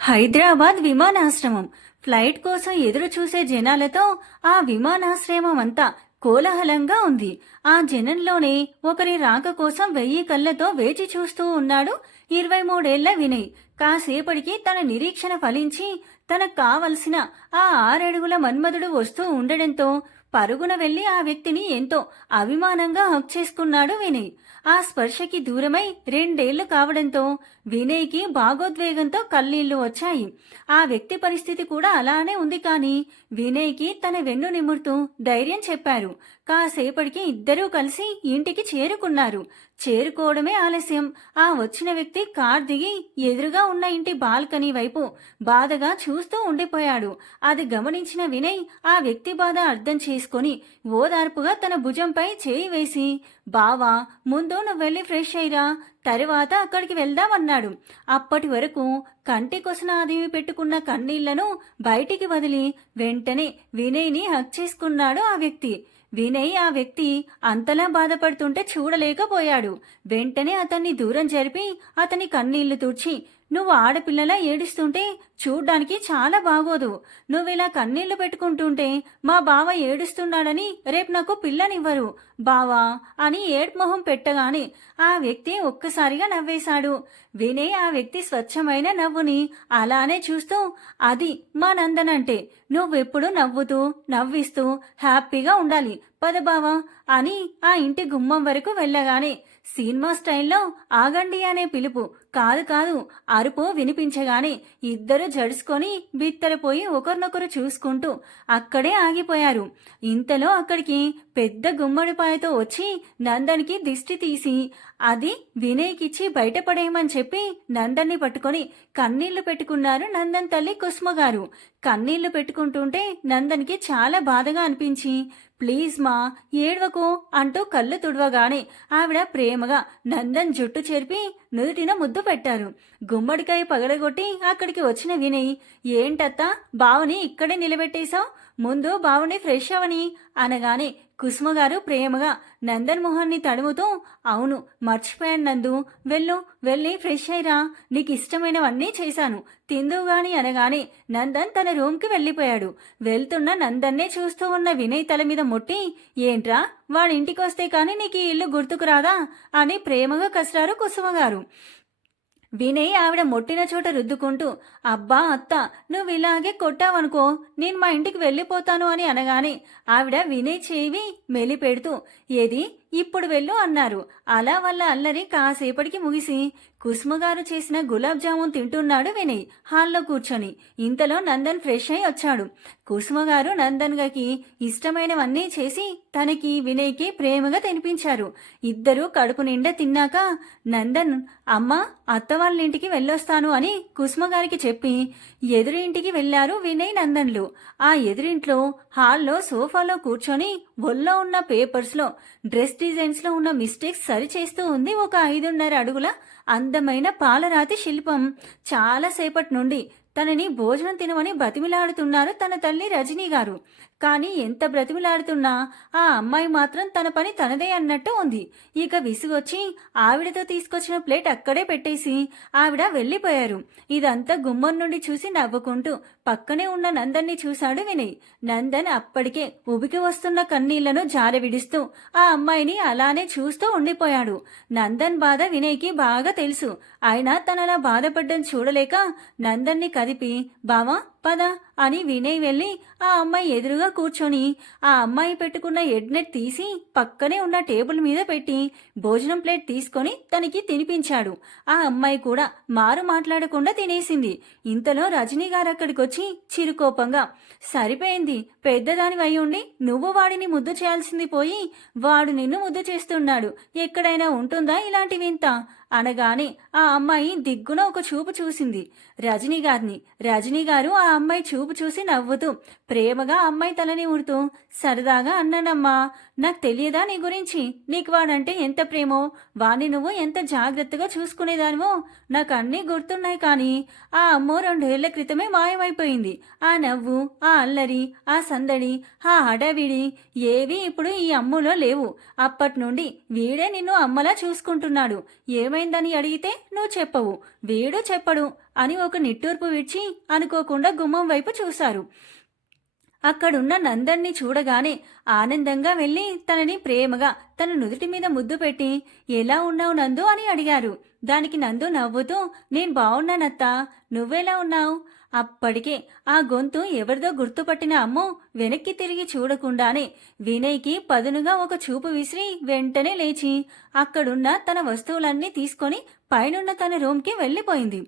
Hyderabad విమానాశ్రమం. Flight కోసం ఎదురు చూసే జనాలతో ఆ విమానాశ్రయం అంతా కోలాహలంగా ఉంది. ఆ జనంలోనే ఒకరి రాక కోసం వెయ్యి కళ్ళతో వేచి చూస్తూ ఉన్నాడు ఇరవై మూడేళ్ళ వినయ్. కాసేపటికి తన నిరీక్షణ ఫలించి తనకు కావలసిన ఆ ఆరడుగుల మన్మధుడు వస్తూ ఉండడంతో పరుగున వెళ్ళి ఆ వ్యక్తిని ఎంతో అభిమానంగా హక్ చేసుకున్నాడు వినయ్. ఆ స్పర్శకి దూరమై రెండేళ్ళు కావడంతో వినయ్కి భాగోద్వేగంతో కన్నీళ్ళు వచ్చాయి. ఆ వ్యక్తి పరిస్థితి కూడా అలానే ఉంది కానీ వినయ్కి తన వెన్ను నిమురుతూ ధైర్యం చెప్పారు. కాసేపటికి ఇద్దరూ కలిసి ఇంటికి చేరుకున్నారు. చేరుకోవడమే ఆలస్యం. ఆ వచ్చిన వ్యక్తి కార్ దిగి ఎదురుగా ఉన్న ఇంటి బాల్కనీ వైపు బాధగా చూస్తూ ఉండిపోయాడు. అది గమనించిన వినయ్ ఆ వ్యక్తి బాధ అర్థం చేసుకొని ఓదార్పుగా తన భుజంపై చేయి వేసి బావా ముందు నువ్వు వెళ్ళి ఫ్రెష్ అయ్యిరా. తరువాత అక్కడికి వెళ్దామన్నాడు. అప్పటి వరకు కంటి కొసన అదివి పెట్టుకున్న కన్నీళ్ళను బయటికి వదిలి వెంటనే వినయ్ని హక్ చేసుకున్నాడు ఆ వ్యక్తి. వినయ్ ఆ వ్యక్తి అంతలా బాధపడుతుంటే చూడలేకపోయాడు. వెంటనే అతన్ని దూరం జరిపి అతని కన్నీళ్ళు తుడిచి నువ్వు ఆడపిల్లలా ఏడుస్తుంటే చూడ్డానికి చాలా బాగోదు. నువ్విలా కన్నీళ్ళు పెట్టుకుంటుంటే మా బావ ఏడుస్తున్నాడని రేపు నాకు పిల్లనివ్వరు. బావా అని ఏడ్మొహం పెట్టగానే ఆ వ్యక్తి ఒక్కసారిగా నవ్వేశాడు. వినే ఆ వ్యక్తి స్వచ్ఛమైన నవ్వుని అలానే చూస్తూ అది మా నందనంటే. నువ్వెప్పుడు నవ్వుతూ నవ్విస్తూ హ్యాపీగా ఉండాలి. పద బావా అని ఆ ఇంటి గుమ్మం వరకు వెళ్ళగానే సినిమా స్టైల్లో ఆగండి అనే పిలుపు కాదు కాదు అరుపు వినిపించగానే ఇద్దరు జడుసుకొని బిత్తరపోయి ఒకరినొకరు చూసుకుంటూ అక్కడే ఆగిపోయారు. ఇంతలో అక్కడికి పెద్ద గుమ్మడిపాయతో వచ్చి నందన్కి దిష్టి తీసి అది వినయ్కిచ్చి బయటపడేయమని చెప్పి నందన్ని పట్టుకొని కన్నీళ్ళు పెట్టుకున్నారు నందన్ తల్లి కుస్మగారు కన్నీళ్ళు పెట్టుకుంటుంటే నందన్కి చాలా బాధగా అనిపించి ప్లీజ్ మా ఏడవకు అంటూ కళ్ళు తుడవగానే ఆవిడ ప్రేమగా నందన్ జుట్టు చెరిపి నుదుటిన ముద్దు పెట్టారు. గుమ్మడికాయ పగలగొట్టి అక్కడికి వచ్చిన వినయ్ ఏంటత్తా? బావని ఇక్కడే నిలబెట్టేశావు? ముందు బావుని ఫ్రెష్ అవని? అనగానే కుసుమగారు ప్రేమగా నందన్ మొహాన్ని తడుముతూ అవును మర్చిపోయాను నందు. వెళ్ళు వెళ్ళి ఫ్రెష్ అయ్యిరా నీకు ఇష్టమైనవన్నీ చేశాను. తిందు గాని అనగానే నందన్ తన రూమ్కి వెళ్ళిపోయాడు. వెళ్తున్న నందన్నే చూస్తూ ఉన్న వినయ్ తల మీద ముట్టి ఏంట్రా వాడింటికొస్తే కానీ నీకు ఈ ఇల్లు గుర్తుకురాదా అని ప్రేమగా కసిరారు కుసుమ గారు. వినయ్ ఆవిడ మొట్టిన చోట రుద్దుకుంటూ అబ్బా అత్త నువ్వు ఇలాగే కొట్టావనుకో నేను మా ఇంటికి వెళ్ళిపోతాను అని అనగానే ఆవిడ వినయ్ చేవి మెలిపెడుతూ ఏది? ఇప్పుడు వెళ్ళు అన్నారు. అలా వల్ల అల్లరి కాసేపటికి ముగిసి కుసుమగారు చేసిన గులాబ్ జామున్ తింటున్నాడు వినయ్ హాల్లో కూర్చొని. ఇంతలో నందన్ ఫ్రెష్ అయి వచ్చాడు. కుసుమగారు నందన్ గకి ఇష్టమైనవన్నీ చేసి తనకి వినయ్కి ప్రేమగా తినిపించారు. ఇద్దరూ కడుపు నిండా తిన్నాక నందన్ అమ్మ అత్త వాళ్ళ ఇంటికి వెళ్ళొస్తాను అని కుసుమగారికి చెప్పి ఎదురింటికి వెళ్ళారు వినయ్ నందన్లు. ఆ ఎదురింట్లో హాల్లో సోఫాలో కూర్చొని ఒళ్ళో ఉన్న పేపర్స్లో డ్రెస్ డిజైన్స్లో ఉన్న మిస్టేక్స్ సరిచేస్తూ ఉంది ఒక ఐదున్నర అడుగుల అందమైన పాలరాతి శిల్పం. చాలాసేపటి నుండి తనని భోజనం తినమని బతిమిలాడుతున్నారు తన తల్లి రజనీ గారు. కానీ ఎంత బ్రతిమిలాడుతున్నా ఆ అమ్మాయి మాత్రం తన పని తనదే అన్నట్టు ఉంది. ఇక విసుగొచ్చి ఆవిడతో తీసుకొచ్చిన ప్లేట్ అక్కడే పెట్టేసి ఆవిడ వెళ్ళిపోయారు. ఇదంతా గుమ్మం నుండి చూసి నవ్వుకుంటూ పక్కనే ఉన్న నందన్ని చూశాడు వినయ్. నందన్ అప్పటికే ఉబికి వస్తున్న కన్నీళ్ళను జారవిడిస్తూ ఆ అమ్మాయిని అలానే చూస్తూ ఉండిపోయాడు. నందన్ బాధ వినయ్కి బాగా తెలుసు. అయినా తనలా బాధపడ్డం చూడలేక నందన్ని కదిపి బావా పద అని వినయ్ వెళ్ళి ఆ అమ్మాయి ఎదురుగా కూర్చొని ఆ అమ్మాయి పెట్టుకున్న ఎడ్నెట్ తీసి పక్కనే ఉన్న టేబుల్ మీద పెట్టి భోజనం ప్లేట్ తీసుకొని తనకి తినిపించాడు. ఆ అమ్మాయి కూడా మారు మాట్లాడకుండా తినేసింది. ఇంతలో రజనీ గారు అక్కడికి వచ్చి చిరుకోపంగా సరిపోయింది పెద్దదాని అయి ఉండి నువ్వు వాడిని ముద్దు చేయాల్సింది పోయి వాడు నిన్ను ముద్దు చేస్తున్నాడు. ఎక్కడైనా ఉంటుందా ఇలాంటి వింత అనగానే ఆ అమ్మాయి దిగ్గున ఒక చూపు చూసింది. రజనీ గారిని. రజనీ గారు ఆ అమ్మాయి చూపు చూసి నవ్వుతూ ప్రేమగా అమ్మాయి తలని ఊడుతూ సరదాగా అన్నానమ్మా. నాకు తెలియదా నీ గురించి? నీకు వాడంటే ఎంత ప్రేమో? వాణ్ణి నువ్వు ఎంత జాగ్రత్తగా చూసుకునేదానివో? నాకు అన్నీ గుర్తున్నాయి కానీ ఆ అమ్మో రెండేళ్ళ క్రితమే మాయమైపోయింది. ఆ నవ్వు ఆ అల్లరి ఆ సందడి ఆ హడావిడి ఏవి ఇప్పుడు ఈ అమ్ములో లేవు. అప్పటి నుండి వీడే నిన్ను అమ్మలా చూసుకుంటున్నాడు. ఏమైందని అడిగితే నువ్వు చెప్పవు. వీడు చెప్పడు అని ఒక నిట్టూర్పు విడిచి అనుకోకుండా గుమ్మం వైపు చూశారు. అక్కడున్న నందన్ని చూడగానే ఆనందంగా వెళ్ళి తనని ప్రేమగా తన నుదుటి మీద ముద్దు పెట్టి ఎలా ఉన్నావు నందు? అని అడిగారు. దానికి నందు నవ్వుతూ నేను బాగున్నానత్తా. నువ్వెలా ఉన్నావు? అప్పటికే ఆ గొంతు ఎవరిదో గుర్తుపట్టిన అమ్ము వెనక్కి తిరిగి చూడకుండానే వినయ్కి పదునుగా ఒక చూపు విసిరి వెంటనే లేచి అక్కడున్న తన వస్తువులన్నీ తీసుకొని పైనున్న తన రూమ్కి వెళ్ళిపోయింది.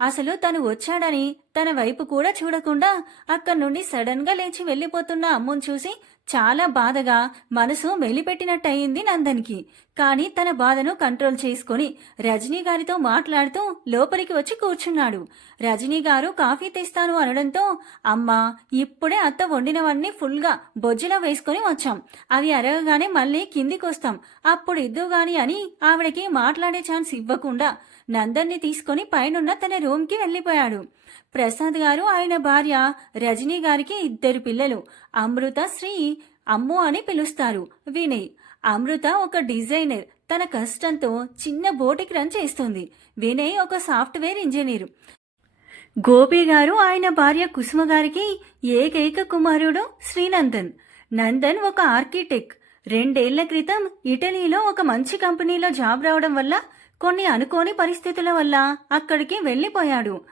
అసలు తను వచ్చాడని తన వైపు కూడా చూడకుండా అక్కడి నుండి సడన్గా లేచి వెళ్ళిపోతున్న అమ్మును చూసి చాలా బాధగా మనసు మెలిపెట్టినట్టయింది నందన్కి. కానీ తన బాధను కంట్రోల్ చేసుకొని రజనీ గారితో మాట్లాడుతూ లోపలికి వచ్చి కూర్చున్నాడు. రజనీ గారు కాఫీ తెస్తాను అనడంతో అమ్మా ఇప్పుడే అత్త వండినవన్నీ ఫుల్గా బొజ్జులో వేసుకొని వచ్చాం. అవి అరగగానే మళ్ళీ కిందికి వస్తాం అప్పుడు ఇద్దు గాని అని ఆవిడకి మాట్లాడే ఛాన్స్ ఇవ్వకుండా నందన్ని తీసుకొని పైనున్న తన రూమ్కి వెళ్ళిపోయాడు. ప్రసాద్ గారు ఆయన భార్య రజనీ గారికి ఇద్దరు పిల్లలు. అమృత శ్రీ అమ్ము అని పిలుస్తారు. వినయ్ అమృత ఒక డిజైనర్. తన కష్టంతో చిన్న బోటికి రన్ చేస్తుంది. వినయ్ ఒక సాఫ్ట్వేర్ ఇంజనీర్. గోపి గారు ఆయన భార్య కుసుమ గారికి ఏకైక కుమారుడు శ్రీనందన్. నందన్ ఒక ఆర్కిటెక్ట్ రెండేళ్ళ క్రితం ఇటలీలో ఒక మంచి కంపెనీలో జాబ్ రావడం వల్ల కొన్ని అనుకోని పరిస్థితుల వల్ల అక్కడికి వెళ్ళిపోయాడు.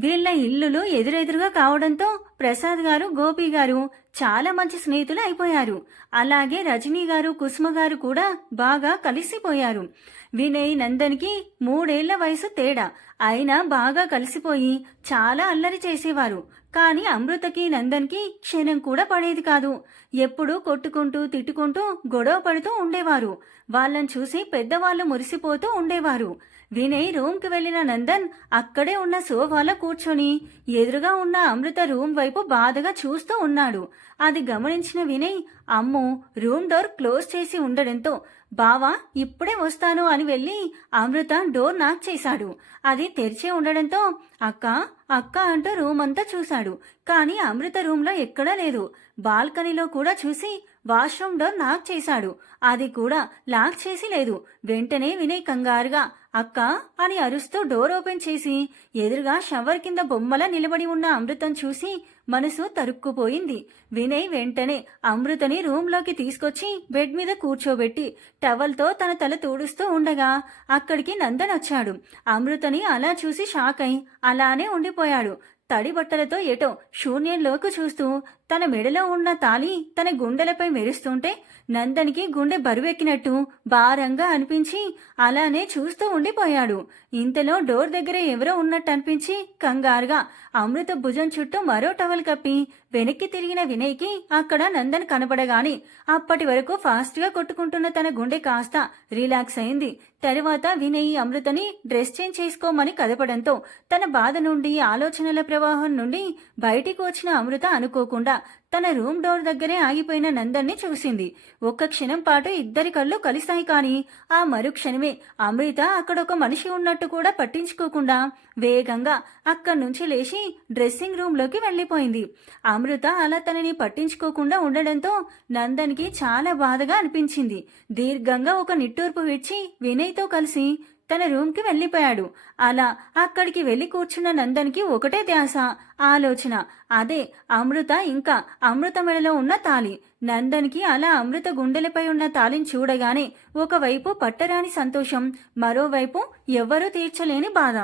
వీళ్ళ ఇల్లులు ఎదురెదురుగా కావడంతో ప్రసాద్ గారు గోపి గారు చాలా మంచి స్నేహితులు అయిపోయారు. అలాగే రజనీ గారు కుసుమ గారు కూడా బాగా కలిసిపోయారు. వినయ్ నందన్కి మూడేళ్ళ వయసు తేడా. అయినా బాగా కలిసిపోయి చాలా అల్లరి చేసేవారు. కానీ అమృతకి నందన్కి క్షణం కూడా పడేది కాదు. ఎప్పుడూ కొట్టుకుంటూ తిట్టుకుంటూ గొడవ పడుతూ ఉండేవారు. వాళ్ళని చూసి పెద్దవాళ్ళు మురిసిపోతూ ఉండేవారు. వినయ్ రూమ్కి వెళ్ళిన నందన్ అక్కడే ఉన్న సోఫాలో కూర్చొని ఎదురుగా ఉన్న అమృత రూమ్ వైపు బాధగా చూస్తూ ఉన్నాడు. అది గమనించిన Vinay Ammu room door close చేసి ఉండడంతో బావా ఇప్పుడే వస్తాను అని వెళ్ళి అమృత డోర్ నాక్ చేశాడు. అది తెరిచి ఉండడంతో అక్క అక్క అంటూ రూమ్ అంతా చూశాడు. కానీ అమృత రూమ్లో ఎక్కడా లేదు. బాల్కనీలో కూడా చూసి వాష్రూమ్ డోర్ లాక్ చేశాడు. అది కూడా లాక్ చేసి లేదు. వెంటనే వినయ్ కంగారుగా అక్క అని అరుస్తూ డోర్ ఓపెన్ చేసి ఎదురుగా షవర్ కింద బొమ్మల నిలబడి ఉన్న అమృతం చూసి మనసు తరుక్కుపోయింది. వినయ్ వెంటనే అమృతని రూంలోకి తీసుకొచ్చి బెడ్ మీద కూర్చోబెట్టి టవల్తో తన తల తూడుస్తూ ఉండగా అక్కడికి నందన్ వచ్చాడు. అమృతని అలా చూసి షాక్ అయి అలానే ఉండిపోయాడు. తడి బట్టలతో ఎటో శూన్యంలోకి చూస్తూ తన మెడలో ఉన్న తాలి తన గుండెలపై మెరుస్తుంటే నందనికి గుండె బరువెక్కినట్టు భారంగా అనిపించి అలానే చూస్తూ ఉండిపోయాడు. ఇంతలో డోర్ దగ్గర ఎవరో ఉన్నట్టు అనిపించి కంగారుగా అమృత భుజం చుట్టూ మరో టవల్ కప్పి వెనక్కి తిరిగిన వినయ్కి అక్కడ నందన్ కనపడగాని అప్పటి వరకు ఫాస్ట్గా కొట్టుకుంటున్న తన గుండె కాస్త రిలాక్స్ అయింది. తరువాత వినయ్ అమృతని డ్రెస్ చేంజ్ చేసుకోమని కదపడంతో తన బాధ నుండి ఆలోచనల ప్రవాహం నుండి బయటికి వచ్చిన అమృత అనుకోకుండా తన రూమ్ డోర్ దగ్గరే ఆగిపోయిన నందన్ని చూసింది. ఒక్క క్షణం పాటు ఇద్దరి కళ్ళు కలిశాయి కానీ ఆ మరుక్షణమే అమృత అక్కడ ఒక మనిషి ఉన్నట్టు కూడా పట్టించుకోకుండా వేగంగా అక్కడి నుంచి లేచి డ్రెస్సింగ్ రూమ్లోకి వెళ్ళిపోయింది. అమృత అలా తనని పట్టించుకోకుండా ఉండడంతో నందన్కి చాలా బాధగా అనిపించింది. దీర్ఘంగా ఒక నిట్టూర్పు విడిచి వినయ్తో కలిసి తన రూమ్కి వెళ్ళిపోయాడు. అలా అక్కడికి వెళ్ళి కూర్చున్న నందన్కి ఒకటే ధ్యాస ఆలోచన. అదే అమృత ఇంకా అమృత మెడలో ఉన్న తాలి నందన్కి అలా అమృత గుండెలపై ఉన్న తాలిని చూడగానే ఒకవైపు పట్టరాని సంతోషం మరోవైపు ఎవ్వరూ తీర్చలేని బాధ.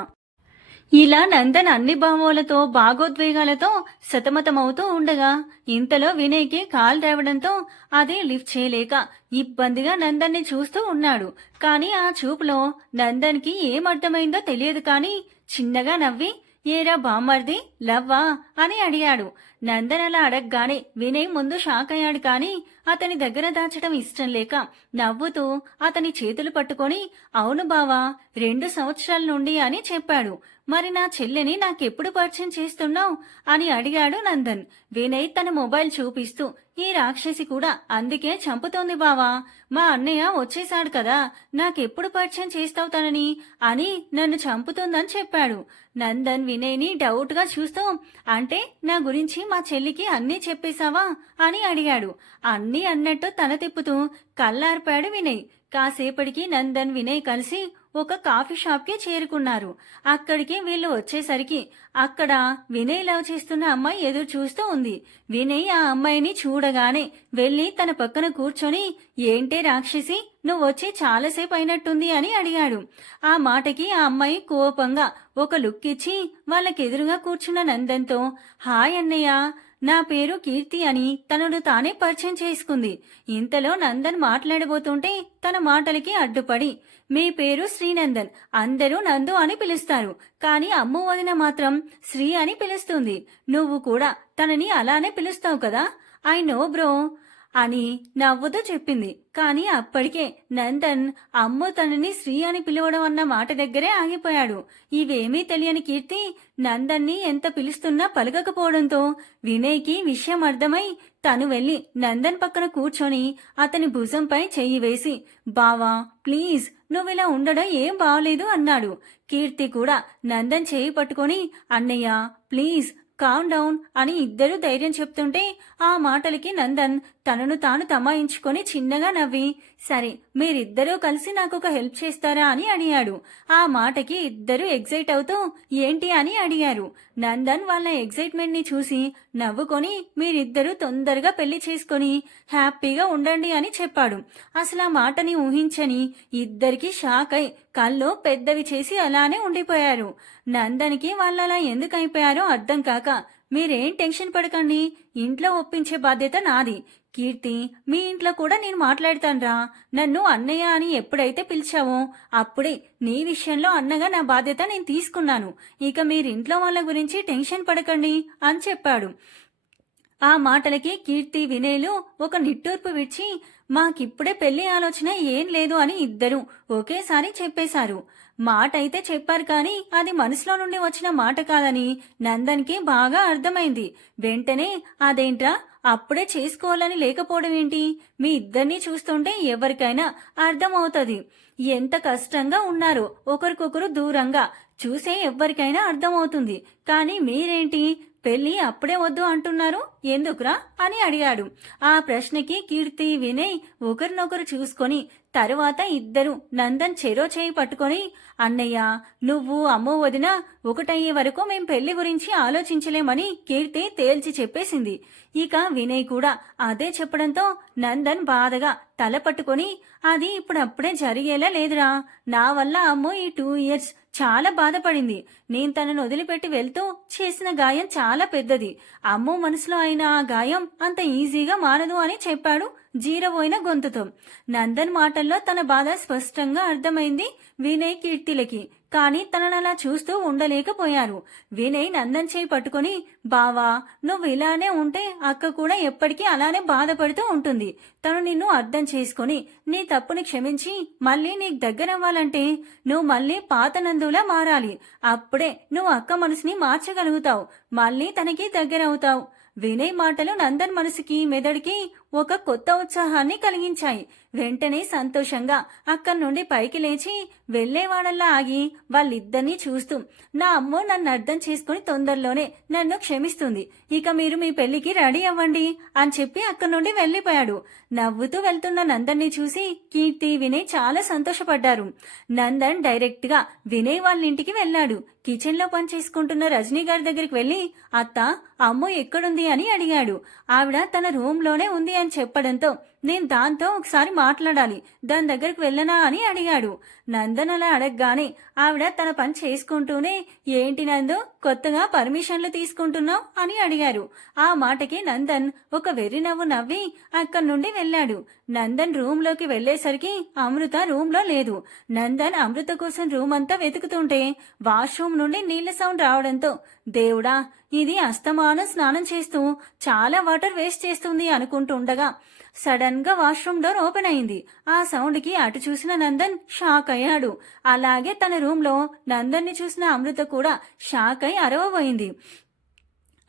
ఇలా నందన్ అన్ని భావాలతో భాగోద్వేగాలతో సతమతమవుతూ ఉండగా ఇంతలో వినయ్కి కాల్ రావడంతో అదే లిఫ్ట్ చేయలేక ఇబ్బందిగా నందన్ని చూస్తూ ఉన్నాడు. కానీ ఆ చూపులో నందన్కి ఏమర్థమైందో తెలియదు కానీ చిన్నగా నవ్వి ఏరా బామ్మర్ది లవ్వా? అని అడిగాడు. నందన్ అలా అడగగానే వినయ్ ముందు షాక్ అయ్యాడు కానీ అతని దగ్గర దాచడం ఇష్టం లేక నవ్వుతూ అతని చేతులు పట్టుకొని అవును బావా రెండు సంవత్సరాల నుండి అని చెప్పాడు. మరి నా చెల్లెని నాకెప్పుడు పరిచయం చేస్తున్నావు? అని అడిగాడు నందన్. వినయ్ తన మొబైల్ చూపిస్తూ ఈ రాక్షసి కూడా అందుకే చంపుతోంది బావా. మా అన్నయ్య వచ్చేశాడు కదా. నాకెప్పుడు పరిచయం చేస్తావు తనని? అని నన్ను చంపుతుందని చెప్పాడు. నందన్ వినయ్ని డౌట్గా చూస్తూ. అంటే నా గురించి మా చెల్లికి అన్నీ చెప్పేశావా? అని అడిగాడు. అన్నీ అన్నట్టు తల తిప్పుతూ కళ్ళార్పాడు వినయ్. కాసేపటికి నందన్ వినయ్ కలిసి ఒక కాఫీ షాప్కి చేరుకున్నారు. అక్కడికి వీళ్ళు వచ్చేసరికి అక్కడ వినయ్ లవ్ చేస్తున్న అమ్మాయి ఎదురు చూస్తూ ఉంది. వినయ్ ఆ అమ్మాయిని చూడగానే వెళ్ళి తన పక్కన కూర్చొని ఏంటే రాక్షసి నువ్వు వచ్చి చాలాసేపు అయినట్టుంది అని అడిగాడు. ఆ మాటకి ఆ అమ్మాయి కోపంగా ఒక లుక్ ఇచ్చి వాళ్ళకెదురుగా కూర్చున్న నందన్తో హాయ్ అన్నయ్య నా పేరు కీర్తి అని తనను తానే పరిచయం చేసుకుంది. ఇంతలో నందన్ మాట్లాడబోతుంటే తన మాటలకి అడ్డుపడి మీ పేరు శ్రీనందన్ అందరూ నందు అని పిలుస్తారు కానీ అమ్ము వదిన మాత్రం శ్రీ అని పిలుస్తుంది. నువ్వు కూడా తనని అలానే పిలుస్తావు కదా? ఐ నో బ్రో అని నవ్వుతూ చెప్పింది. కానీ అప్పటికే నందన్ అమ్ము తనని శ్రీ అని పిలవడం అన్న మాట దగ్గరే ఆగిపోయాడు. ఇవేమీ తెలియని కీర్తి నందన్ని ఎంత పిలుస్తున్నా పలకకపోవడంతో వినయ్కి విషయం అర్థమై తను వెళ్ళి నందన్ పక్కన కూర్చొని అతని భుజంపై చెయ్యి వేసి బావా ప్లీజ్ నువ్విలా ఉండడం ఏం బాగలేదు అన్నాడు. కీర్తి కూడా నందన్ చేయి పట్టుకొని అన్నయ్య ప్లీజ్ కామ్ డౌన్ అని ఇద్దరూ ధైర్యం చెప్తుంటే ఆ మాటలకి నందన్ తనను తాను తమాయించుకొని చిన్నగా నవ్వి సరే మీరిద్దరూ కలిసి నాకు ఒక హెల్ప్ చేస్తారా? అని అడిగాడు. ఆ మాటకి ఇద్దరూ ఎగ్జైట్ అవుతూ ఏంటి? అని అడిగారు. నందన్ వాళ్ళ ఎగ్జైట్మెంట్ని చూసి నవ్వుకొని మీరిద్దరూ తొందరగా పెళ్ళి చేసుకొని హ్యాపీగా ఉండండి అని చెప్పాడు. అసలు ఆ మాటని ఊహించని ఇద్దరికి షాక్ అయి కళ్ళు పెద్దవి చేసి అలానే ఉండిపోయారు. నందన్కి వాళ్ళలా ఎందుకు అయిపోయారో అర్థం కాక మీరేం టెన్షన్ పడకండి. ఇంట్లో ఒప్పించే బాధ్యత నాది. కీర్తి మీ ఇంట్లో కూడా నేను మాట్లాడతానురా. నన్ను అన్నయ్య అని ఎప్పుడైతే పిలిచావో అప్పుడే నీ విషయంలో అన్నగా నా బాధ్యత నేను తీసుకున్నాను. ఇక మీరింట్లో వాళ్ళ గురించి టెన్షన్ పడకండి అని చెప్పాడు. ఆ మాటలకి కీర్తి వినేలు ఒక నిట్టూర్పు విడిచి మాకిప్పుడే పెళ్ళి ఆలోచన ఏం లేదు అని ఇద్దరు ఒకేసారి చెప్పేశారు. మాట అయితే చెప్పారు కానీ అది మనసులో నుండి వచ్చిన మాట కాదని నందన్కి బాగా అర్థమైంది. వెంటనే అదేంట్రా అప్పుడే చేసుకోవాలని లేకపోవడం ఏంటి? మీ ఇద్దరిని చూస్తుంటే ఎవరికైనా అర్థమవుతుంది. ఎంత కష్టంగా ఉన్నారో ఒకరికొకరు దూరంగా. చూసే ఎవ్వరికైనా అర్థమవుతుంది. కానీ మీరేంటి? పెళ్ళి అప్పుడే వద్దు అంటున్నారు? ఎందుకురా? అని అడిగాడు. ఆ ప్రశ్నకి కీర్తి వినయ్ ఒకరినొకరు చూసుకొని తరువాత ఇద్దరు నందన్ చెరో చేయి పట్టుకొని అన్నయ్య నువ్వు అమ్మో వదిన ఒకటయ్యే వరకు మేం పెళ్ళి గురించి ఆలోచించలేమని కీర్తి తేల్చి చెప్పేసింది. ఇక వినయ్ కూడా అదే చెప్పడంతో నందన్ బాధగా తల పట్టుకొని అది ఇప్పుడప్పుడే జరిగేలా లేదురా. నా వల్ల అమ్మో ఈ టూ ఇయర్స్ చాలా బాధపడింది. నేను తనను వదిలిపెట్టి వెళ్తూ చేసిన గాయం చాలా పెద్దది. అమ్మో మనసులో అయిన ఆ గాయం అంత ఈజీగా మారదు అని చెప్పాడు జీరబోయిన గొంతుతో. నందన్ మాటల్లో తన బాధ స్పష్టంగా అర్థమైంది. వినయ్ తిలకి కానీ తననలా అలా చూస్తూ ఉండలేకపోయారు. వినయ్ నందన్ చేయి పట్టుకొని బావా నువ్వు ఇలానే ఉంటే అక్క కూడా ఎప్పటికీ అలానే బాధపడుతూ ఉంటుంది. తను నిన్ను అర్థం చేసుకొని నీ తప్పుని క్షమించి మళ్ళీ నీకు దగ్గరవ్వాలంటే నువ్వు మళ్ళీ పాత నందులా మారాలి. అప్పుడే నువ్వు అక్క మనసుని మార్చగలుగుతావు. మళ్ళీ తనకి దగ్గరవుతావు. వినయ్ మాటలు నందన్ మనసుకి మెదడుకి ఒక కొత్త ఉత్సాహాన్ని కలిగించాయి. వెంటనే సంతోషంగా అక్కడి నుండి పైకి లేచి వెళ్ళేవాడల్లా ఆగి వాళ్ళిద్దరినీ చూస్తూ నా అమ్మో నన్ను అర్థం చేసుకుని తొందరలోనే నన్ను క్షమిస్తుంది. ఇక మీరు మీ పెళ్ళికి రెడీ అవ్వండి అని చెప్పి అక్కడి నుండి వెళ్ళిపోయాడు నవ్వుతూ వెళ్తున్న నందన్ని చూసి కీర్తి వినయ్ చాలా సంతోషపడ్డారు. నందన్ డైరెక్ట్గా వినయ్ వాళ్ళ ఇంటికి వెళ్ళాడు. కిచెన్లో పనిచేసుకుంటున్న రజనీ గారి దగ్గరికి వెళ్ళి అత్త అమ్మో ఎక్కడుంది? అని అడిగాడు. ఆవిడ తన రూమ్లోనే ఉంది అని చెప్పడంతో నేను దాంతో ఒకసారి మాట్లాడాలి. దాని దగ్గరకు వెళ్ళనా అని అడిగాడు. నందన్ అలా అడగగానే ఆవిడ తన పని చేసుకుంటూనే ఏంటి నందు కొత్తగా పర్మిషన్లు తీసుకుంటున్నావు? అని అడిగారు. ఆ మాటకి నందన్ ఒక వెర్రి నవ్వు నవ్వి అక్కడి నుండి వెళ్ళాడు. నందన్ రూమ్లోకి వెళ్ళేసరికి వెళ్ళేసరికి అమృత రూమ్లో లేదు. నందన్ అమృత కోసం రూమ్ అంతా వెతుకుతుంటే వాష్రూమ్ నుండి నీళ్ళ సౌండ్ రావడంతో దేవుడా ఇది అస్తమానం స్నానం చేస్తూ చాలా వాటర్ వేస్ట్ చేస్తుంది అనుకుంటుండగా సడన్ గా వాష్రూమ్ డోర్ ఓపెన్ అయింది. ఆ సౌండ్కి అటు చూసిన నందన్ షాక్ అయ్యాడు. అలాగే తన రూమ్లో నందన్ని చూసిన అమృత కూడా షాక్ అయి అరవబోయింది.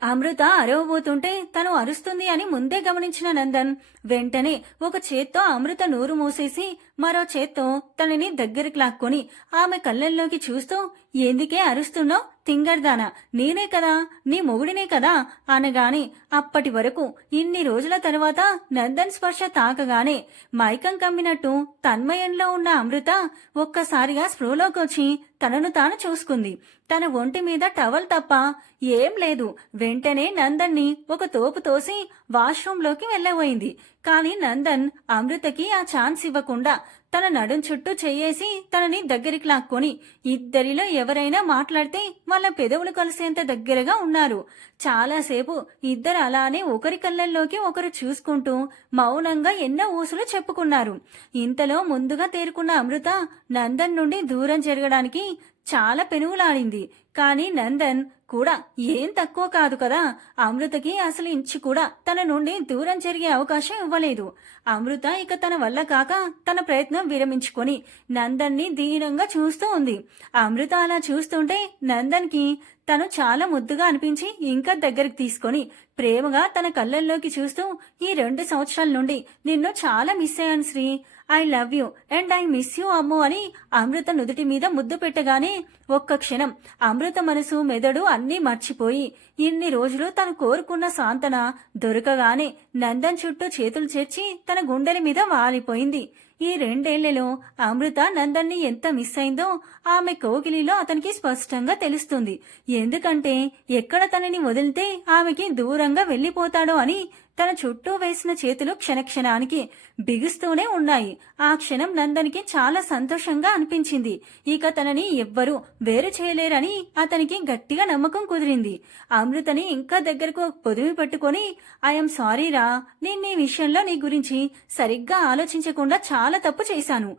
అమృత అరవబోతుంటే తను అరుస్తుంది అని ముందే గమనించిన నందన్ వెంటనే ఒక చేత్తో అమృత నోరు మూసేసి మరో చేత్తో తనని దగ్గరికి లాక్కొని ఆమె కళ్ళల్లోకి చూస్తూ ఎందుకే అరుస్తున్నావు? తింగర్దానా? నేనే కదా? నీ మొగుడినే కదా? అనగానే అప్పటి వరకు ఇన్ని రోజుల తర్వాత నందన్ స్పర్శ తాకగానే మైకం కమ్మినట్టు తన్మయంలో ఉన్న అమృత ఒక్కసారిగా స్పృహలోకొచ్చి తనను తాను చూసుకుంది. తన ఒంటి మీద టవల్ తప్ప ఏం లేదు. వెంటనే నందన్ని ఒక తోపు తోసి వాష్రూంలోకి వెళ్ళబోయింది. కానీ నందన్ అమృతకి ఆ ఛాన్స్ ఇవ్వకుండా తన నడుం చుట్టూ చెయ్యేసి తనని దగ్గరికి లాక్కొని ఇద్దరిలో ఎవరైనా మాట్లాడితే వాళ్ళ పెదవులు కలిసేంత దగ్గరగా ఉన్నారు. చాలాసేపు ఇద్దరు అలానే ఒకరి కళ్ళల్లోకి ఒకరు చూసుకుంటూ మౌనంగా ఎన్నో ఊసులు చెప్పుకున్నారు. ఇంతలో ముందుగా తేరుకున్న అమృత నందన్ నుండి దూరం జరగడానికి చాలా పెనుగులాడింది. కానీ నందన్ కూడా ఏం తక్కువ కాదు కదా. అమృతకి అసలు ఇంచు కూడా తన నుండి దూరం జరిగే అవకాశం ఇవ్వలేదు. అమృత ఇక తన వల్ల కాక తన ప్రయత్నం విరమించుకొని నందన్ని దీనంగా చూస్తూ ఉంది. అమృత అలా చూస్తుంటే నందన్కి తను చాలా ముద్దుగా అనిపించి ఇంకా దగ్గరికి తీసుకొని ప్రేమగా తన కళ్ళల్లోకి చూస్తూ ఈ రెండు సంవత్సరాల నుండి నిన్ను చాలా మిస్ అయ్యాను Sri. I love you and I miss you Ammu అని అమృత నుదుటి మీద ముద్దు పెట్టగానే ఒక్క క్షణం అమృత మనసు మెదడు అన్నీ మర్చిపోయి ఇన్ని రోజులు తను కోరుకున్న సాంతన దొరకగానే నందన్ చుట్టూ చేతులు చేర్చి తన గుండెల మీద వాలిపోయింది. ఈ రెండేళ్ళలో అమృత నందన్ని ఎంత మిస్ అయిందో ఆమె కోకిలిలో అతనికి స్పష్టంగా తెలుస్తుంది. ఎందుకంటే ఎక్కడ తనని వదిలితే ఆమెకి దూరంగా వెళ్ళిపోతాడో అని తన చుట్టూ వేసిన చేతులు క్షణక్షణానికి బిగుస్తూనే ఉన్నాయి. ఆ క్షణం నందనికి చాలా సంతోషంగా అనిపించింది. ఇక తనని ఎవ్వరూ వేరు చేయలేరని అతనికి గట్టిగా నమ్మకం కుదిరింది. అమృతని ఇంకా దగ్గరకు పొదిమి పట్టుకొని ఐఎమ్ సారీ రా నేను నీ విషయంలో నీ గురించి సరిగ్గా ఆలోచించకుండా చాలా తప్పు చేశాను.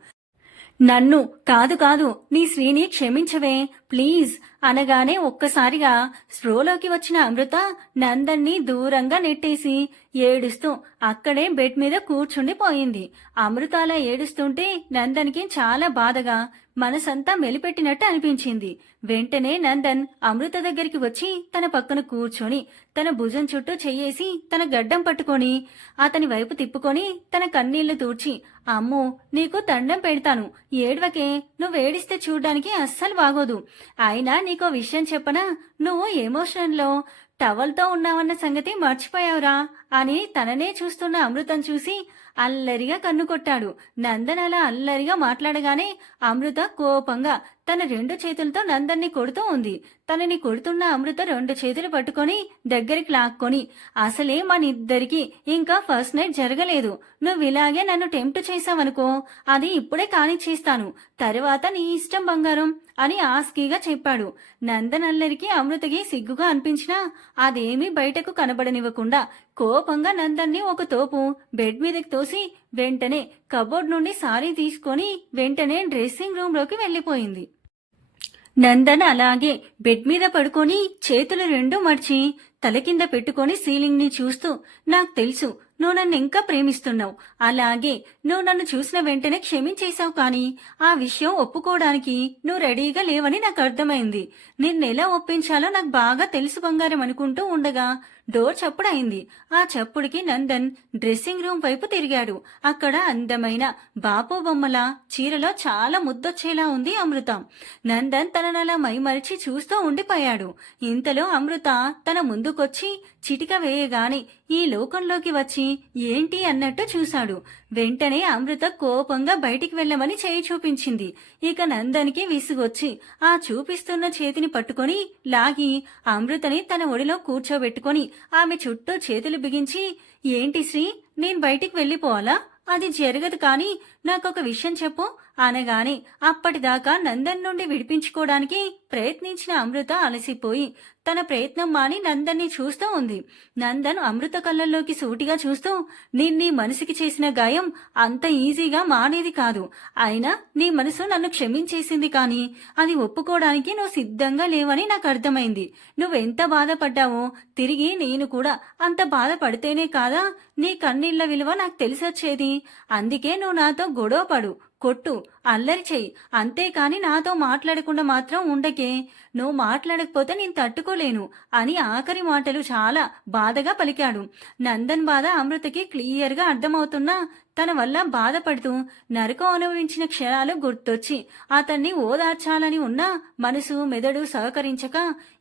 నన్ను కాదు కాదు నీ శ్రీని క్షమించవే ప్లీజ్ అనగానే ఒక్కసారిగా స్ప్రోలోకి వచ్చిన అమృత నందన్ని దూరంగా నెట్టేసి ఏడుస్తూ అక్కడే బెడ్ మీద కూర్చుండిపోయింది అమృత అలా ఏడుస్తుంటే నందన్కి చాలా బాధగా మనసంతా మెలిపెట్టినట్టు అనిపించింది. వెంటనే నందన్ అమృత దగ్గరికి వచ్చి తన పక్కన కూర్చొని తన భుజం చుట్టూ చెయ్యేసి తన గడ్డం పట్టుకొని అతని వైపు తిప్పుకొని తన కన్నీళ్ళు తూడ్చి అమ్మో నీకు దండం పెడతాను. ఏడ్వకే నువ్వేడిస్తే చూడ్డానికి అస్సలు బాగోదు. అయినా నీకో విషయం చెప్పనా? నువ్వు ఎమోషన్లో టవల్తో ఉన్నావన్న సంగతి మర్చిపోయావురా అని తననే చూస్తున్న అమృతం చూసి అల్లరిగా కన్ను కొట్టాడు. నందన్ అలా అల్లరిగా మాట్లాడగానే అమృత కోపంగా తన రెండు చేతులతో నందన్ని కొడుతూ ఉంది. తనని కొడుతున్న అమృత రెండు చేతులు పట్టుకొని దగ్గరికి లాక్కొని అసలే మనిద్దరికి ఇంకా ఫస్ట్ నైట్ జరగలేదు. నువ్వు ఇలాగే నన్ను టెంప్ట్ చేసావనుకో అది ఇప్పుడే కానిచ్చేస్తాను. తరువాత నీ ఇష్టం బంగారం అని ఆస్కీగా చెప్పాడు. నందన్ అల్లరికి అమృతకి సిగ్గుగా అనిపించినా అదేమీ బయటకు కనబడనివ్వకుండా కోపంగా నందన్ని ఒక తోపు బెడ్ మీదకి తోసి వెంటనే కబోర్డ్ నుండి సారీ తీసుకొని వెంటనే డ్రెస్సింగ్ రూమ్లోకి వెళ్ళిపోయింది. నందన్ అలాగే బెడ్ మీద పడుకొని చేతులు రెండు మర్చి తల కింద పెట్టుకొని సీలింగ్ని చూస్తూ నాకు తెలుసు నువ్వు నన్ను ఇంకా ప్రేమిస్తున్నావు. అలాగే నువ్వు నన్ను చూసిన వెంటనే క్షమించేశావు కానీ ఆ విషయం ఒప్పుకోవడానికి నువ్వు రెడీగా లేవని నాకు అర్థమైంది. నిన్నెలా ఒప్పించాలో నాకు బాగా తెలుసు బంగారం అనుకుంటూ ఉండగా డోర్ చప్పుడైంది ఆ చప్పుడికి నందన్ డ్రెస్సింగ్ రూమ్ వైపు తిరిగాడు. అక్కడ అందమైన బాపు బొమ్మల చీరలో చాలా ముద్దొచ్చేలా ఉంది అమృత. నందన్ తననలా మైమరిచి చూస్తూ ఉండిపోయాడు. ఇంతలో అమృత తన ముందుకొచ్చి చిటిక వేయగానే ఈ లోకంలోకి వచ్చి ఏంటి అన్నట్టు చూశాడు. వెంటనే అమృత కోపంగా బయటికి వెళ్ళమని చేయి చూపించింది. ఇక నందనికి విసుగొచ్చి ఆ చూపిస్తున్న చేతిని పట్టుకొని లాగి అమృతని తన ఒడిలో కూర్చోబెట్టుకొని ఆమె చుట్టూ చేతులు బిగించి ఏంటి శ్రీ నేను బయటికి వెళ్ళిపోవాలా? అది జరగదు కానీ నాకొక విషయం చెప్పు. అనగానే అప్పటిదాకా నందన్ నుండి విడిపించుకోవడానికి ప్రయత్నించిన అమృత అలసిపోయి తన ప్రయత్నం మాని నందన్ని చూస్తూ ఉంది. నందన్ అమృత కళ్ళల్లోకి సూటిగా చూస్తూ నేను నీ మనసుకి చేసిన గాయం అంత ఈజీగా మానేది కాదు. అయినా నీ మనసు నన్ను క్షమించేసింది కానీ అది ఒప్పుకోవడానికి నువ్వు సిద్ధంగా లేవని నాకు అర్థమైంది. నువ్వెంత బాధపడ్డావో తిరిగి నేను కూడా అంత బాధపడితేనే కాదా? నీ కన్నీళ్ళ విలువ నాకు తెలిసొచ్చేది. అందుకే నువ్వు నాతో గొడవ పడు. కొట్టు అల్లరి చెయ్యి. అంతేకాని నాతో మాట్లాడకుండా మాత్రం ఉండకే. నువ్వు మాట్లాడకపోతే నేను తట్టుకోలేను అని ఆఖరి మాటలు చాలా బాధగా పలికాడు. నందన్ బాధ అమృతకి క్లియర్గా అర్థమవుతున్నా తన వల్ల బాధపడుతూ నరకం అనుభవించిన క్షణాలు గుర్తొచ్చి అతన్ని ఓదార్చాలని ఉన్న మనసు మెదడు సహకరించక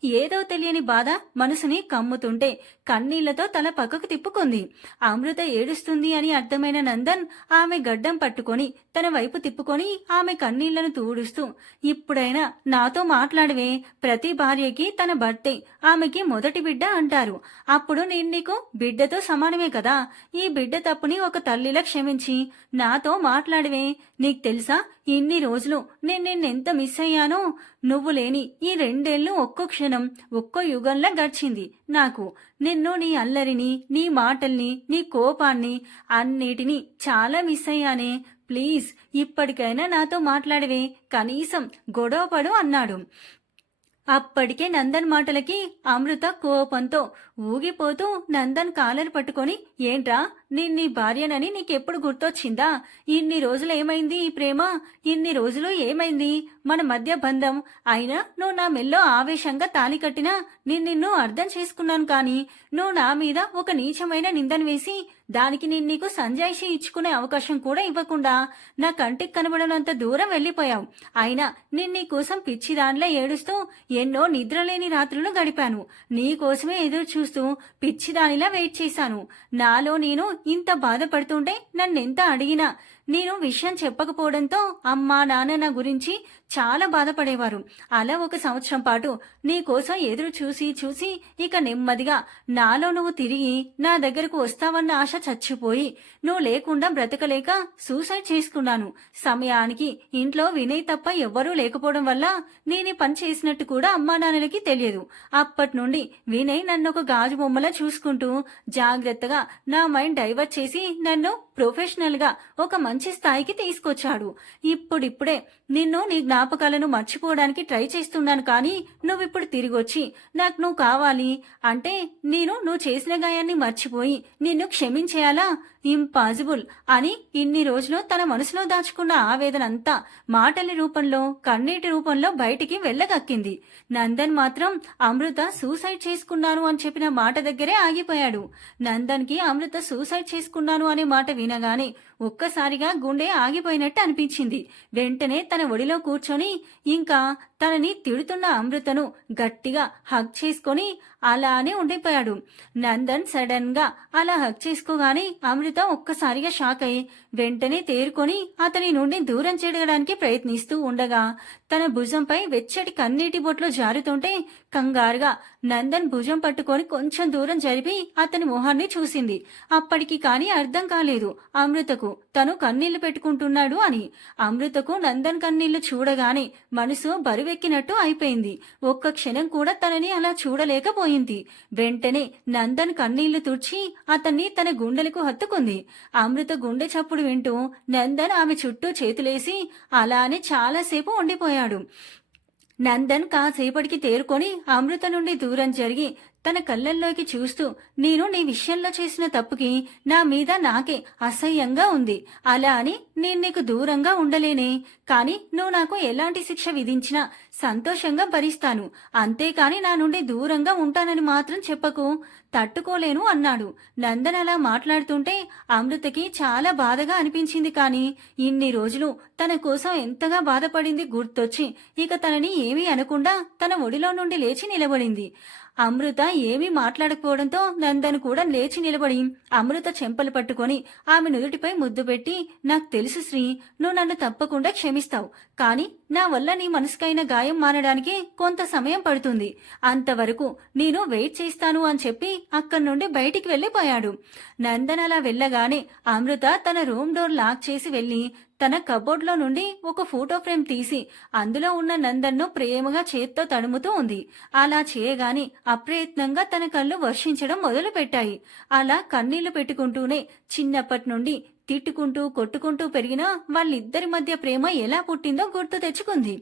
ఏదో తెలియని బాధ మనసుని కమ్ముతుంటే కన్నీళ్ళతో తల పక్కకు తిప్పుకుంది. అమృత ఏడుస్తుంది అని అర్థమైన నందన్ ఆమె గడ్డం పట్టుకొని తన వైపు తిప్పుకొని ఆమె కన్నీళ్ళను తూడుస్తూ ఇప్పుడైనా నాతో మాట్లాడవే. ప్రతి భార్యకి తన భర్తే. ఆమెకి మొదటి బిడ్డ అంటారు. అప్పుడు నేను నీకు బిడ్డతో సమానమే కదా. ఈ బిడ్డ తప్పుని ఒక తల్లిలా క్షమించి నాతో మాట్లాడవే. నీకు తెలుసా? ఇన్ని రోజులు నేను నిన్నెంత మిస్ అయ్యానో? నువ్వు లేని ఈ రెండేళ్ళు ఒక్కో క్షణం ఒక్కో యుగంలా గడిచింది. నాకు నిన్ను నీ అల్లరిని నీ మాటల్ని నీ కోపాన్ని అన్నిటినీ చాలా మిస్ అయ్యానే. ప్లీజ్ ఇప్పటికైనా నాతో మాట్లాడవే. కనీసం గొడవపడు అన్నాడు. అప్పటికే నందన్ మాటలకి అమృత కోపంతో ఊగిపోతూ నందన్ కాలర్ పట్టుకొని ఏంట్రా నేను నీ భార్యనని నీకెప్పుడు గుర్తొచ్చిందా? ఇన్ని రోజులు ఏమైంది ఈ ప్రేమ? ఇన్ని రోజులు ఏమైంది? మన మధ్య బంధం. అయినా నువ్వు నా మెల్లో ఆవేశంగా తాలి కట్టినా నేను నిన్ను అర్థం చేసుకున్నాను కానీ నువ్వు నా మీద ఒక నీచమైన నిందను వేసి దానికి నేను నీకు సంజాయిషి ఇచ్చుకునే అవకాశం కూడా ఇవ్వకుండా నా కంటికి కనబడనంత దూరం వెళ్ళిపోయావు. అయినా నేను నీ కోసం పిచ్చి ఏడుస్తూ ఎన్నో నిద్రలేని రాత్రులు గడిపాను. నీ కోసమే ఎదురు చూస్తూ పిచ్చి దానిలా వెయిట్ చేశాను. నాలో నేను ఇంత బాధపడుతుంటే నన్నెంత అడిగినా నేను విషయం చెప్పకపోవడంతో అమ్మా నాన్న నా గురించి చాలా బాధపడేవారు. అలా ఒక సంవత్సరం పాటు నీ కోసం ఎదురు చూసి చూసి ఇక నెమ్మదిగా నాలో నువ్వు తిరిగి నా దగ్గరకు వస్తావన్న ఆశ చచ్చిపోయి నువ్వు లేకుండా బ్రతకలేక సూసైడ్ చేసుకున్నాను. సమయానికి ఇంట్లో వినయ్ తప్ప ఎవ్వరూ లేకపోవడం వల్ల నేను పని చేసినట్టు కూడా అమ్మా నాన్నలకి తెలియదు. అప్పటి నుండి వినయ్ నన్ను ఒక గాజు బొమ్మలా చూసుకుంటూ జాగ్రత్తగా నా మైండ్ డైవర్ట్ చేసి నన్ను ప్రొఫెషనల్గా ఒక మంచి స్థాయికి తీసుకొచ్చాడు. ఇప్పుడిప్పుడే నిన్ను నీ జ్ఞాపకాలను మర్చిపోవడానికి ట్రై చేస్తున్నాను కానీ నువ్విప్పుడు తిరిగొచ్చి నాకు నువ్వు కావాలి అంటే నేను నువ్వు చేసిన గాయాన్ని మర్చిపోయి నిన్ను క్షమించేయాలా? ఇంపాసిబుల్ అని ఇన్ని రోజులు తన మనసులో దాచుకున్న ఆవేదన అంతా మాటల రూపంలో కన్నీటి రూపంలో బయటికి వెళ్ళగక్కింది. నందన్ మాత్రం అమృత సూసైడ్ చేసుకున్నాను అని చెప్పిన మాట దగ్గరే ఆగిపోయాడు. నందన్కి అమృత సూసైడ్ చేసుకున్నాను అనే మాట వినగానే ఒక్కసారిగా గుండె ఆగిపోయినట్టు అనిపించింది. వెంటనే తన ఒడిలో కూర్చొని ఇంకా తనని తిడుతున్న అమృతను గట్టిగా హగ్ చేసుకొని అలానే ఉండిపోయాడు. నందన్ సడన్గా అలా హగ్ చేసుకోగానే అమృత ఒక్కసారిగా షాక్ అయి వెంటనే తేరుకొని అతని నుండి దూరం చేయడానికి ప్రయత్నిస్తూ ఉండగా తన భుజంపై వెచ్చటి కన్నీటి బొట్లు జారుతుంటే కంగారుగా నందన్ భుజం పట్టుకొని కొంచెం దూరం జరిపి అతని మొహాన్ని చూసింది. అప్పటికి కాని అర్థం కాలేదు అమృతకు తను కన్నీళ్ళు పెట్టుకుంటున్నాడు అని. అమృతకు నందన్ కన్నీళ్ళు చూడగానే మనసు బరువెక్కినట్టు అయిపోయింది. ఒక్క క్షణం కూడా తనని అలా చూడలేకపోయింది. వెంటనే నందన్ కన్నీళ్ళు తుడిచి అతన్ని తన గుండెలకు హత్తుకుంది. అమృత గుండె చప్పుడు వింటూ నందన్ ఆమె చుట్టూ చేతులేసి అలానే చాలాసేపు ఉండిపోయాడు. నందన్ కాసేపటికి తేరుకొని అమృత నుండి దూరం జరిగి తన కళ్ళల్లోకి చూస్తూ నేను నీ విషయంలో చేసిన తప్పుకి నా మీద నాకే అసహ్యంగా ఉంది. అలా అని నేను నీకు దూరంగా ఉండలేనే. కానీ నువ్వు నాకు ఎలాంటి శిక్ష విధించినా సంతోషంగా భరిస్తాను. అంతేకాని నా నుండి దూరంగా ఉంటానని మాత్రం చెప్పకు. తట్టుకోలేను అన్నాడు. నందన్ అలా మాట్లాడుతుంటే అమృతకి చాలా బాధగా అనిపించింది కానీ ఇన్ని రోజులు తన కోసం ఎంతగా బాధపడింది గుర్తొచ్చి ఇక తనని ఏమీ అనకుండా తన ఒడిలో నుండి లేచి నిలబడింది. అమృత ఏమీ మాట్లాడకపోవడంతో నందన్ కూడా లేచి నిలబడి అమృత చెంపలు పట్టుకొని ఆమె నుదుటిపై ముద్దు పెట్టి నాకు తెలుసు శ్రీ నువ్వు నన్ను తప్పకుండా క్షమిస్తావు కానీ నా వల్ల నీ మనసుకైన గాయం మానడానికి కొంత సమయం పడుతుంది. అంతవరకు నేను వెయిట్ చేస్తాను అని చెప్పి అక్కడి నుండి బయటికి వెళ్ళిపోయాడు. నందన్ అలా వెళ్ళగానే అమృత తన రూమ్ డోర్ లాక్ చేసి వెళ్ళి తన కబోర్డ్లో నుండి ఒక ఫోటో ఫ్రేమ్ తీసి అందులో ఉన్న నందన్ను ప్రేమగా చేత్తో తడుముతూ ఉంది. అలా చేయగానే అప్రయత్నంగా తన కళ్ళు వర్షించడం మొదలుపెట్టాయి. అలా కన్నీళ్ళు పెట్టుకుంటూనే చిన్నప్పటి నుండి తిట్టుకుంటూ కొట్టుకుంటూ పెరిగిన వాళ్ళిద్దరి మధ్య ప్రేమ ఎలా పుట్టిందో గుర్తు తెచ్చుకుంది.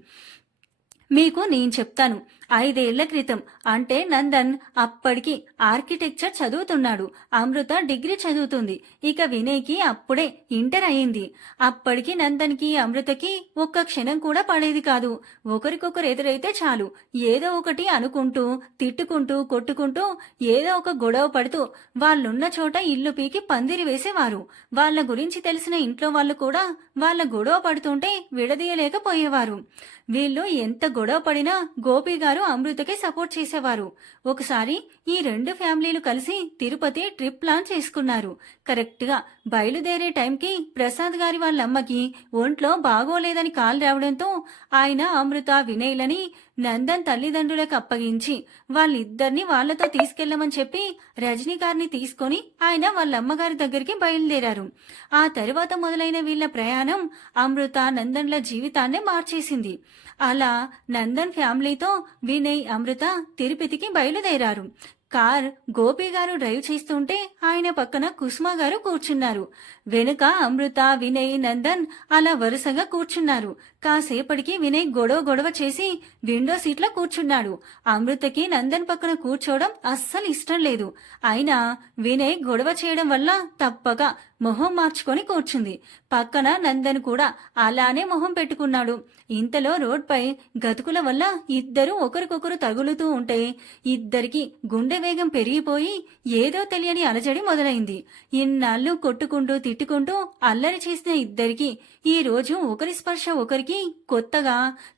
మీకు నేను చెప్తాను. ఐదేళ్ళ క్రితం. అంటే నందన్ అప్పటికి ఆర్కిటెక్చర్ చదువుతున్నాడు. అమృత డిగ్రీ చదువుతుంది. ఇక వినయ్కి అప్పుడే ఇంటర్ అయింది. అప్పటికి నందన్కి అమృతకి ఒక్క క్షణం కూడా పడేది కాదు. ఒకరికొకరు ఎదురైతే చాలు. ఏదో ఒకటి అనుకుంటూ తిట్టుకుంటూ కొట్టుకుంటూ ఏదో ఒక గొడవ పడుతూ వాళ్ళున్న చోట ఇల్లు పీకి పందిరి వేసేవారు. వాళ్ళ గురించి తెలిసిన ఇంట్లో వాళ్ళు కూడా వాళ్ళ గొడవ పడుతుంటే విడదీయలేకపోయేవారు. వీళ్ళు ఎంత గొడవ పడినా గోపి గారు అమృతకి సపోర్ట్ చేసేవారు. ఒకసారి ఈ రెండు ఫ్యామిలీలు కలిసి తిరుపతి ట్రిప్ ప్లాన్ చేసుకున్నారు. కరెక్ట్గా బయలుదేరే టైంకి ప్రసాద్ గారి వాళ్ళ అమ్మకి ఒంట్లో బాగోలేదని కాల్ రావడంతో ఆయన అమృత వినయ్లని నందన్ తల్లిదండ్రులకు అప్పగించి వాళ్ళిద్దరిని వాళ్ళతో తీసుకెళ్ళమని చెప్పి రజనీ గారిని తీసుకొని ఆయన వాళ్ళ అమ్మగారి దగ్గరికి బయలుదేరారు. ఆ తరువాత మొదలైన వీళ్ళ ప్రయాణం అమృత నందన్ల జీవితాన్నే మార్చేసింది. అలా నందన్ ఫ్యామిలీతో వినయ్ అమృత తిరుపతికి బయలుదేరారు. కార్ గోపి గారు డ్రైవ్ చేస్తుంటే ఆయన పక్కన కుసుమ గారు కూర్చున్నారు. వెనుక అమృత వినయ్ నందన్ అలా వరుసగా కూర్చున్నారు. కాసేపటికి వినయ్ గొడవ గొడవ చేసి విండో సీట్లో కూర్చున్నాడు. అమృతకి నందన్ పక్కన కూర్చోవడం అస్సలు ఇష్టం లేదు. అయినా వినయ్ గొడవ చేయడం వల్ల తప్పక మొహం మార్చుకొని కూర్చుంది. పక్కన నందన్ కూడా అలానే మొహం పెట్టుకున్నాడు. ఇంతలో రోడ్పై గతుకుల వల్ల ఇద్దరు ఒకరికొకరు తగులుతూ ఉంటే ఇద్దరికి గుండె వేగం పెరిగిపోయి ఏదో తెలియని అలజడి మొదలైంది. ఇన్నాళ్ళు కొట్టుకుంటూ తిట్టుకుంటూ అల్లరి చేసిన ఇద్దరికి ఈ రోజు ఒకరి స్పర్శ ఒకరికి కొత్తగా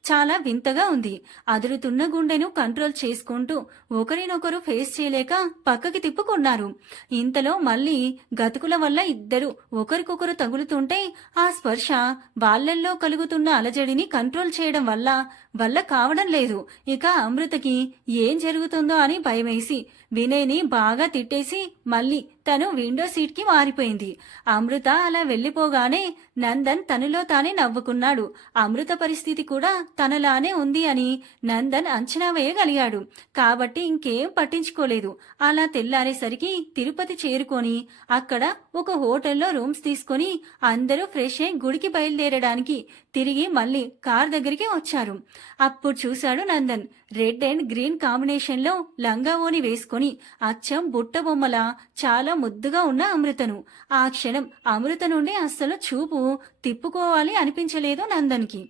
చాలా వింతగా ఉంది. అదురుతున్న గుండెను కంట్రోల్ చేసుకుంటూ ఒకరినొకరు ఫేస్ చేయలేక పక్కకి తిప్పుకున్నారు. ఇంతలో మళ్ళీ గతుకుల వల్ల ఇద్దరు ఒకరికొకరు తగులుతుంటే ఆ స్పర్శ వాళ్ళల్లో కలుగుతున్న అలజడిని కంట్రోల్ చేయడం వల్ల వల్ల కావడం లేదు. ఇక అమృతకి ఏం జరుగుతుందో అని భయమేసి వినయ్ని బాగా తిట్టేసి మళ్ళీ తను విండో సీట్కి మారిపోయింది. అమృత అలా వెళ్ళిపోగానే నందన్ తనలో తానే నవ్వుకున్నాడు. అమృత పరిస్థితి కూడా తనలానే ఉంది అని నందన్ అంచనా వేయగలిగాడు. కాబట్టి ఇంకేం పట్టించుకోలేదు. అలా తెల్లారేసరికి తిరుపతి చేరుకొని అక్కడ ఒక హోటల్లో రూమ్స్ తీసుకొని అందరూ ఫ్రెష్ అయి గుడికి బయలుదేరడానికి తిరిగి మళ్ళీ కార్ దగ్గరికి వచ్చారు. అప్పుడు చూశాడు నందన్. రెడ్ అండ్ గ్రీన్ కాంబినేషన్లో లంగా ఓని వేసుకొని అచ్చం బుట్ట బొమ్మలా చాలా ముద్దుగా ఉన్న అమృతను. ఆ క్షణం అమృత నుండి అస్సలు చూపు తిప్పుకోవాలి అనిపించలేదు నందన్కి.